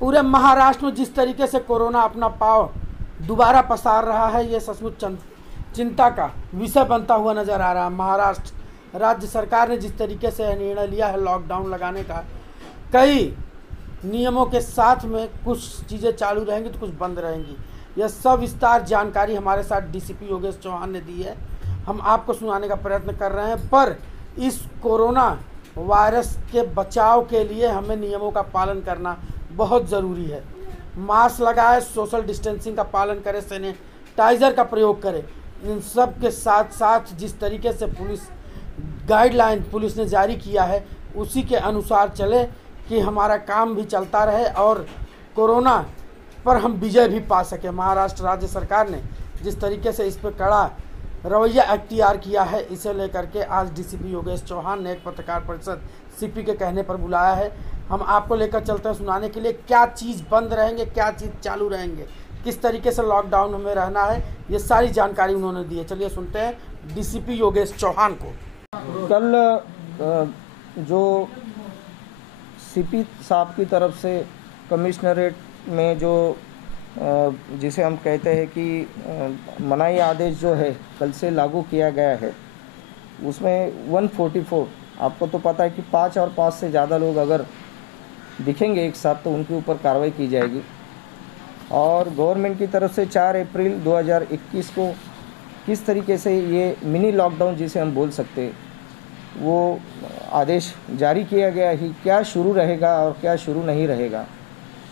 पूरे महाराष्ट्र में जिस तरीके से कोरोना अपना पांव दोबारा पसार रहा है, ये सचमुच चिंता का विषय बनता हुआ नज़र आ रहा है। महाराष्ट्र राज्य सरकार ने जिस तरीके से निर्णय लिया है लॉकडाउन लगाने का, कई नियमों के साथ में कुछ चीज़ें चालू रहेंगी तो कुछ बंद रहेंगी। यह सविस्तार जानकारी हमारे साथ डीसीपी योगेश चौहान ने दी है, हम आपको सुनाने का प्रयत्न कर रहे हैं। पर इस कोरोना वायरस के बचाव के लिए हमें नियमों का पालन करना बहुत ज़रूरी है। मास्क लगाए, सोशल डिस्टेंसिंग का पालन करें, सैनिटाइज़र का प्रयोग करें। इन सब के साथ साथ जिस तरीके से पुलिस गाइडलाइन पुलिस ने जारी किया है उसी के अनुसार चले कि हमारा काम भी चलता रहे और कोरोना पर हम विजय भी पा सकें। महाराष्ट्र राज्य सरकार ने जिस तरीके से इस पर कड़ा रवैया अख्तियार किया है, इसे लेकर के आज डीसीपी योगेश चौहान ने एक पत्रकार परिषद सीपी के कहने पर बुलाया है। हम आपको लेकर चलते हैं सुनाने के लिए क्या चीज़ बंद रहेंगे, क्या चीज़ चालू रहेंगे, किस तरीके से लॉकडाउन में रहना है, ये सारी जानकारी उन्होंने दी है। चलिए सुनते हैं डीसीपी योगेश चौहान को। कल जो सीपी साहब की तरफ से कमिश्नरेट में जो जिसे हम कहते हैं कि मनाही आदेश जो है कल से लागू किया गया है, उसमें 144, आपको तो पता है कि 5 और 5 से ज़्यादा लोग अगर दिखेंगे एक साथ तो उनके ऊपर कार्रवाई की जाएगी। और गवर्नमेंट की तरफ से 4 अप्रैल 2021 को किस तरीके से ये मिनी लॉकडाउन जिसे हम बोल सकते हैं वो आदेश जारी किया गया है, क्या शुरू रहेगा और क्या शुरू नहीं रहेगा,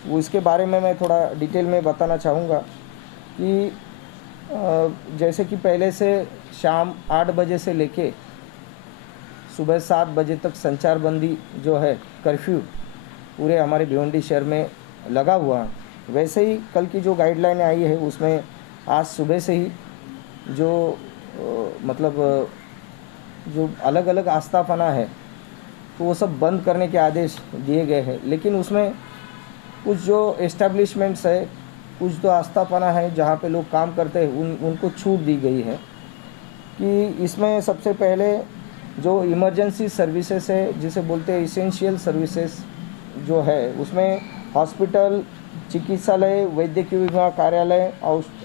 वो इसके बारे में मैं थोड़ा डिटेल में बताना चाहूँगा। कि जैसे कि पहले से शाम 8 बजे से लेके सुबह 7 बजे तक संचारबंदी जो है, कर्फ्यू पूरे हमारे भिवंडी शहर में लगा हुआ है, वैसे ही कल की जो गाइडलाइन आई है उसमें आज सुबह से ही जो मतलब जो अलग अलग आस्थापना है तो वो सब बंद करने के आदेश दिए गए हैं। लेकिन उसमें कुछ जो एस्टेब्लिशमेंट्स है, कुछ जो आस्थापना है जहाँ पे लोग काम करते हैं उनको छूट दी गई है। कि इसमें सबसे पहले जो इमरजेंसी सर्विसेज है जिसे बोलते हैं इसेंशियल सर्विसेज जो है, उसमें हॉस्पिटल, चिकित्सालय, वैद्यकीय विभाग कार्यालय,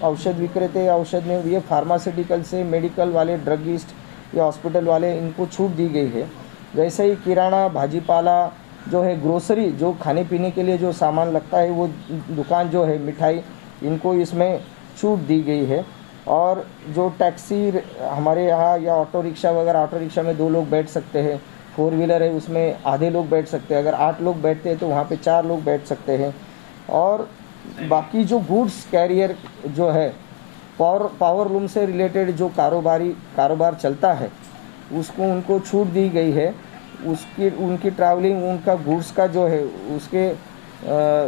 औषध विक्रेते, औषध में ये फार्मास्यूटिकल से मेडिकल वाले, ड्रगिस्ट या हॉस्पिटल वाले, इनको छूट दी गई है। वैसे ही किराना, भाजीपाला जो है, ग्रोसरी जो खाने पीने के लिए जो सामान लगता है, वो दुकान जो है, मिठाई, इनको इसमें छूट दी गई है। और जो टैक्सी हमारे यहाँ या ऑटो रिक्शा वगैरह, ऑटो रिक्शा में 2 लोग बैठ सकते हैं, 4 व्हीलर है उसमें आधे लोग बैठ सकते हैं, अगर 8 लोग बैठते हैं तो वहाँ पे 4 लोग बैठ सकते हैं। और बाकी जो गुड्स कैरियर जो है, पावर लूम से रिलेटेड जो कारोबार चलता है उसको उनको छूट दी गई है। उनकी ट्रैवलिंग, उनका गुड्स का जो है उसके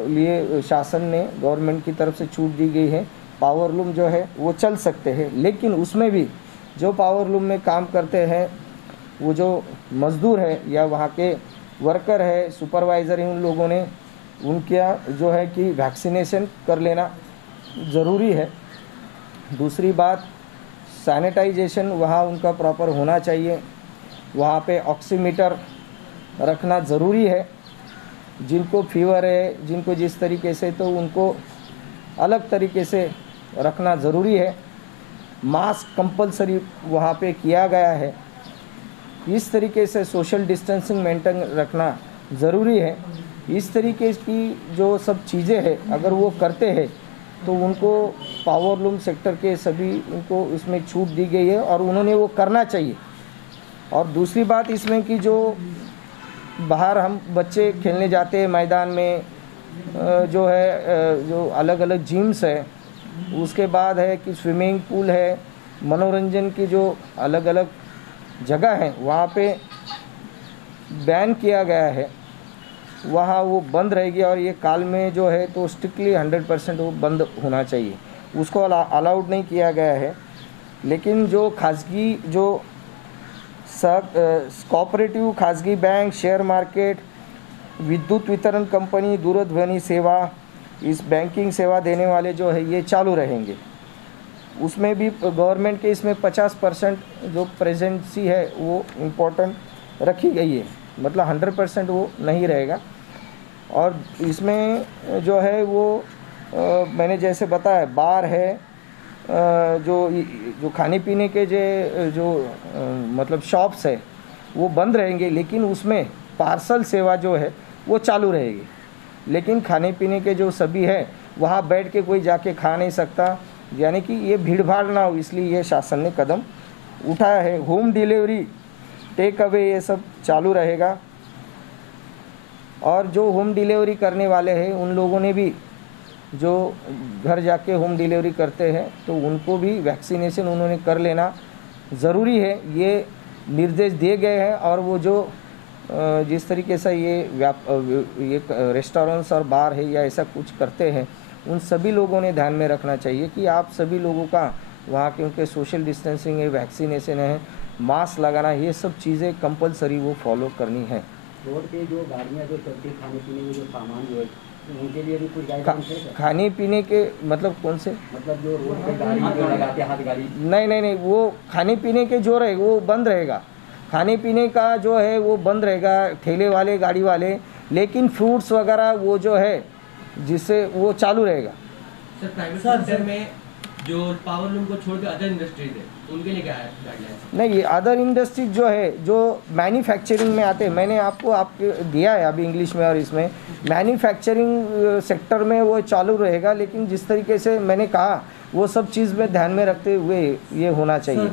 लिए शासन ने, गवर्नमेंट की तरफ से छूट दी गई है। पावर लूम जो है वो चल सकते हैं, लेकिन उसमें भी जो पावर लूम में काम करते हैं वो जो मज़दूर है या वहाँ के वर्कर है, सुपरवाइज़र हैं, उन लोगों ने उनका जो है कि वैक्सीनेशन कर लेना ज़रूरी है। दूसरी बात, सैनिटाइजेशन वहाँ उनका प्रॉपर होना चाहिए, वहाँ पे ऑक्सीमीटर रखना ज़रूरी है। जिनको फीवर है, जिनको जिस तरीके से, तो उनको अलग तरीके से रखना ज़रूरी है। मास्क कंपलसरी वहाँ पे किया गया है। इस तरीके से सोशल डिस्टेंसिंग मेंटेन रखना ज़रूरी है। इस तरीके की जो सब चीज़ें हैं अगर वो करते हैं तो उनको पावर लूम सेक्टर के सभी उनको इसमें छूट दी गई है और उन्होंने वो करना चाहिए। और दूसरी बात इसमें कि जो बाहर हम बच्चे खेलने जाते हैं मैदान में, जो है जो अलग अलग जिम्स है, उसके बाद है कि स्विमिंग पूल है, मनोरंजन की जो अलग अलग जगह है वहाँ पे बैन किया गया है, वहाँ वो बंद रहेगी। और ये काल में जो है तो स्ट्रिक्टली 100% वो बंद होना चाहिए, उसको अलाउड नहीं किया गया है। लेकिन जो खासगी जो कोऑपरेटिव, खासगी बैंक, शेयर मार्केट, विद्युत वितरण कंपनी, दूरध्वनि सेवा, इस बैंकिंग सेवा देने वाले जो है ये चालू रहेंगे। उसमें भी गवर्नमेंट के इसमें 50% जो प्रेजेंसी है वो इम्पोर्टेंट रखी गई है, मतलब 100% वो नहीं रहेगा। और इसमें जो है वो मैंने जैसे बताया बार है, जो खाने पीने के जो मतलब शॉप्स है वो बंद रहेंगे, लेकिन उसमें पार्सल सेवा जो है वो चालू रहेगी। लेकिन खाने पीने के जो सभी है वहाँ बैठ के कोई जाके खा नहीं सकता, यानी कि ये भीड़ भाड़ ना हो, इसलिए ये शासन ने कदम उठाया है। होम डिलीवरी, टेक अवे ये सब चालू रहेगा। और जो होम डिलीवरी करने वाले हैं उन लोगों ने भी, जो घर जाके होम डिलीवरी करते हैं, तो उनको भी वैक्सीनेशन उन्होंने कर लेना ज़रूरी है, ये निर्देश दिए गए हैं। और वो जो जिस तरीके से ये रेस्टोरेंट्स और बार है या ऐसा कुछ करते हैं, उन सभी लोगों ने ध्यान में रखना चाहिए कि आप सभी लोगों का वहाँ के उनके सोशल डिस्टेंसिंग है, वैक्सीनेशन है, मास्क लगाना, ये सब चीज़ें कंपलसरी वो फॉलो करनी है। रोड पे जो गाड़ियाँ जो चलती है, खाने पीने के जो सामान जो है उनके लिए भी कुछ गाइडलाइंस है? खाने पीने के मतलब कौन से? मतलब जो रोड पे गाड़ी जो लगाते हैं, हाथ गाड़ी। नहीं, वो खाने पीने के जो रहेगा वो बंद रहेगा। खाने पीने का जो है वो बंद रहेगा, ठेले वाले, गाड़ी वाले, लेकिन फ्रूट्स वगैरह वो जो है जिससे वो चालू रहेगा। सर प्राइवेट सेक्टर में जो पावर लूम को छोड़ के अदर इंडस्ट्रीज है उनके लिए क्या है गाइडलाइंस? नहीं, ये अदर इंडस्ट्रीज जो है जो मैन्युफैक्चरिंग में आते हैं, मैंने आपको दिया है अभी इंग्लिश में, और इसमें मैन्युफैक्चरिंग सेक्टर में वो चालू रहेगा। लेकिन जिस तरीके से मैंने कहा वो सब चीज़ में ध्यान में रखते हुए ये होना चाहिए।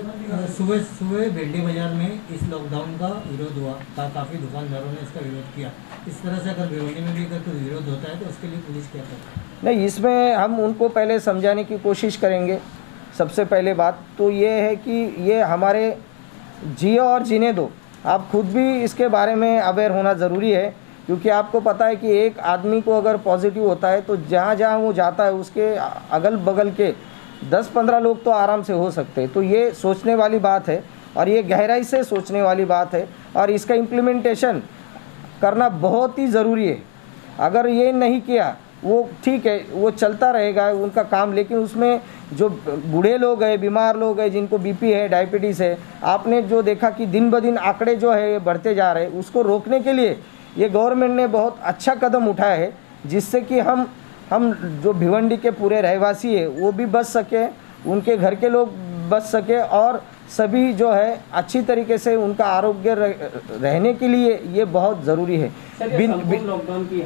सुबह भेंडी बाजार में इस लॉकडाउन का विरोध हुआ था, काफ़ी दुकानदारों ने इसका विरोध किया। इस तरह से अगर भिवंडी में भी अगर कोई विरोध होता है तो उसके लिए पुलिस क्या करती है? नहीं, इसमें हम उनको पहले समझाने की कोशिश करेंगे। सबसे पहले बात तो ये है कि ये हमारे जियो और जीने दो, आप खुद भी इसके बारे में अवेयर होना ज़रूरी है। क्योंकि आपको पता है कि एक आदमी को अगर पॉजिटिव होता है तो जहाँ जहाँ वो जाता है उसके अगल बगल के 10-15 लोग तो आराम से हो सकते हैं। तो ये सोचने वाली बात है और ये गहराई से सोचने वाली बात है, और इसका इम्प्लीमेंटेशन करना बहुत ही ज़रूरी है। अगर ये नहीं किया, वो ठीक है, वो चलता रहेगा उनका काम, लेकिन उसमें जो बूढ़े लोग हैं, बीमार लोग हैं, जिनको बीपी है, डायबिटीज़ है, आपने जो देखा कि दिन ब दिन आंकड़े जो है ये बढ़ते जा रहे हैं, उसको रोकने के लिए ये गवर्नमेंट ने बहुत अच्छा कदम उठाया है, जिससे कि हम जो भिवंडी के पूरे रहवासी है वो भी बच सके, उनके घर के लोग बच सके, और सभी जो है अच्छी तरीके से उनका आरोग्य रहने के लिए ये बहुत ज़रूरी है। लॉकडाउन की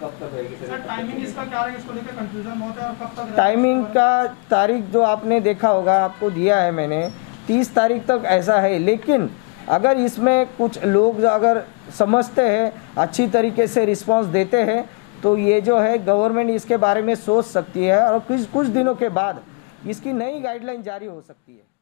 कब तक रहेगी सर? टाइमिंग इसका क्या है, इसको लेकर कंफ्यूजन बहुत है, और कब तक? टाइमिंग का तारीख जो आपने देखा होगा, आपको दिया है मैंने, 30 तारीख तक ऐसा है। लेकिन अगर इसमें कुछ लोग अगर समझते हैं, अच्छी तरीके से रिस्पांस देते हैं, तो ये जो है गवर्नमेंट इसके बारे में सोच सकती है, और कुछ दिनों के बाद इसकी नई गाइडलाइन जारी हो सकती है।